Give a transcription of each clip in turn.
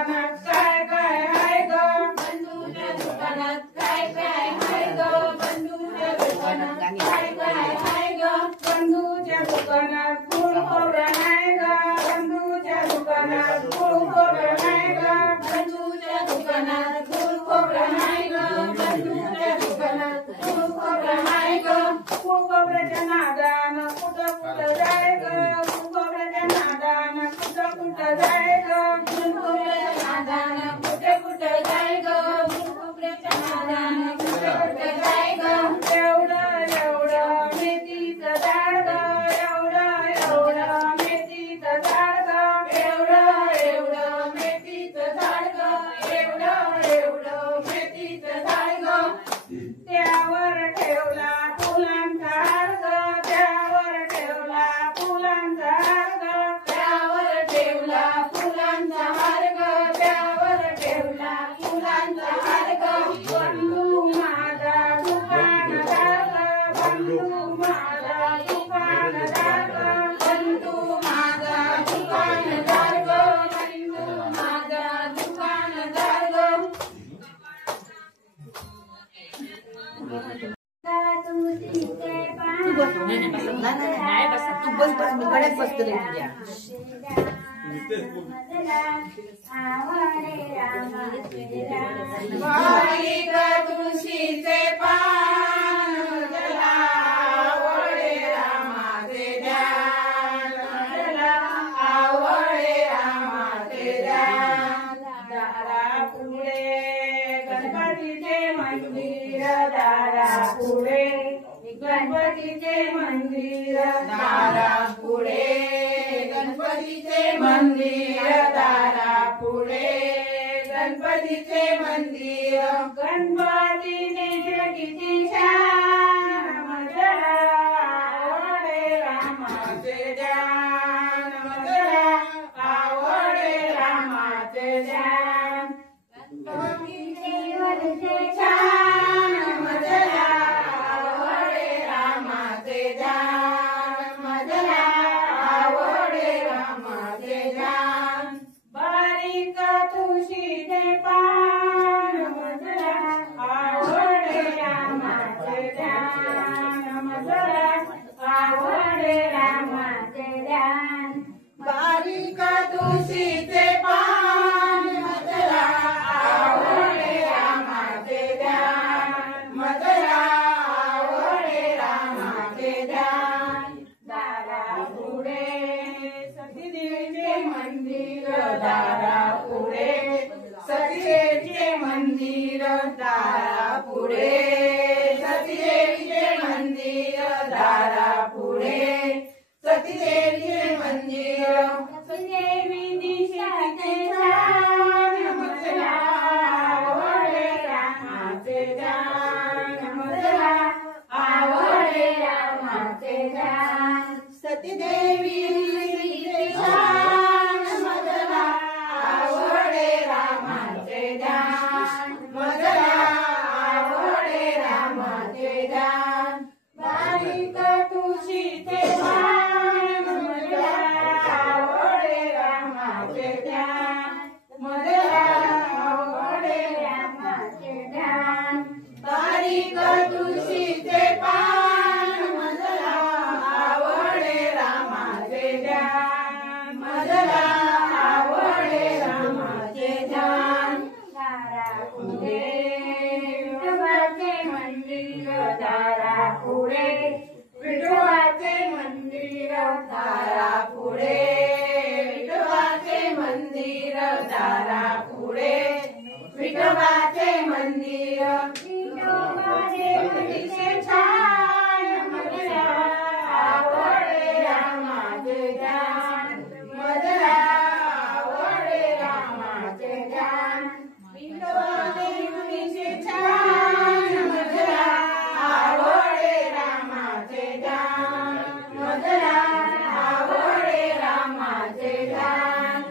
दुकानात काय काय हाय ग बंधूच्या दुकानात काय काय हाय ग बंधूच्या दुकानात काय काय हाय ग बंधूच्या दुकानात फुल खोबरं नाही ग बंधूच्या दुकानात फुल खोबरं नाही ग बंधूच्या दुकानात फुल खोबरं नाही ग बंधूच्या दुकानात फुल खोबरं नाही ग फुल खोबऱ्याच्या नादानं कुठं कुठं जाय ग फुल खोबऱ्याच्या नादानं कुठं कुठं जाय ग फुल खोबऱ्याच्या नादानं कुठे कुठं जाय ग फुल खोबऱ्याच्या नादानं कुठे कुठं जाय ग एवढं एवढं मेथीचं झाड ग एवढं एवढं मेथीचं झाड ग एवढं एवढं मेथीचं झाड ग एवढं एवढं मेथीचं झाड ग त्यावर ठेवला फुलांचा हार ग त्यावर ठेवला फुलांचा हार ग त्यावर ठेवला फुलांचा हार ग त्यावर ठेवला फुलांचा हार ग बंधू माझा दुकानदार ग बंधू माझा दुकानदार ग बंधू माझा दुकानदार ग बंधू माझा दुकानदार ग नाही बस तू बस बस मी गड्यात बसतो रे तुझ्या तुळशीचे पान जला आवडे रामाचे ध्यान जला आवडे रामाचे ध्यान दारा पुढे गणपतीचे मंदिर दारा पुढे गणपतीचे मंदिर दारा पुढे गणपतीचे मंदिर दारा पुढे गणपतीचे मंदिर गणपतीने किती छान मजला आवडे रामाचे ध्यान मजला आवडे रामाचे ध्यान गणपतीचे वरचे छान मजला आवडे रामाचे ध्यान मजला आवडे रामाचे ध्यान बारीक तुळशीचे पान मजला आवडे रामाचे ध्यान मजला आवडे रामाचे ध्यान बारीक तुळशीचे पान मजला आवडे रामाचे ध्यान मजला आवडे रामाचे ध्यान दारा पुढे सतीदेवीचे मंदिर दारा पुढे सतीदेवीचे मंदिर दारा पुढे सतीदेवीचे मंदिर दारा पुढे सतीदेवीचे मंदिर सतीदेवी दिशाचे छान मजला आवडे रामाचे ध्यान मजला आवडे रामाचे ध्यान सतीदेवी दिशेचे छान मजला आवडे रामाचे ध्यान मजला आवडे रामाचे ध्यान बारीक तुळशीचे पान मजला आवडे रामाचे ध्यान मजला आवडे रामाचे ध्यान बारीक तुळशीचे पान मजला आवडे रामाचे ध्यान मजला आवडे रामाचे ध्यान दारा पुढे विठोबाचे मंदिर दारा पुढे विठोबाचे मंदिर दारा पुढे विठोबाचे मंदिर दारा पुढे विठोबाचे मंदिर विठोबाचे मंदिर छान मजला आवडे रामाचे ध्यान मजला आवडे रामाचे ध्यान विठोबाचे मंदिर छान मजला आवडे रामाचे ध्यान मजला आवडे रामाचे ध्यान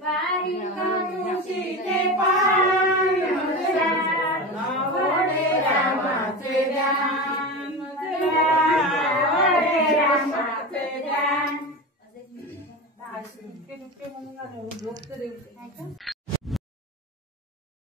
बारीक तुळशीचे पान मजला आवडे रामाचे ध्यान मजला आवडे रामाचे ध्यान